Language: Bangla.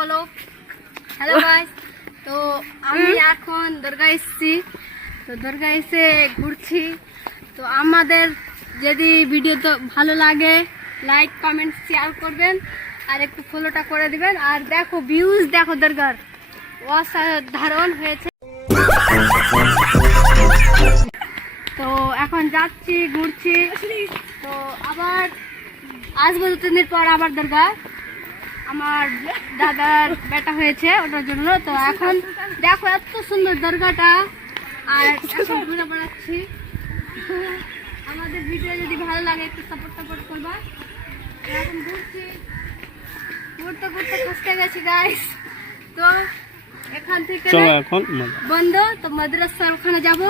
বলো। হ্যালো গাইস, তো আমি এখন দরগা এসেছি। তো দরগা এসে ঘুরছি। তো আমাদের যদি ভিডিও তো ভালো লাগে লাইক কমেন্ট শেয়ার করবেন আর একটু ফলোটা করে দিবেন। আর দেখো ভিউজ দেখো দরগার অসাধারণ হয়েছে। তো এখন যাচ্ছি ঘুরছি। তো আবার আসবো 2-3 দিন পর আবার দরগা। আমার দাদার বেটা হয়েছে ওটার জন্য। তো এখন দেখো এত সুন্দর দরগাটা আর এখন ঘুরে বেড়াচ্ছি। আমাদের ভিডিও যদি ভালো লাগে একটু সাপোর্ট করবা। এখন ঘুরছি, ঘুরতে ঘুরতে খসতে গেছি গাইস। তো এখান থেকে এখন বন্ধ, তো মাদ্রাসার ওখানে যাবো।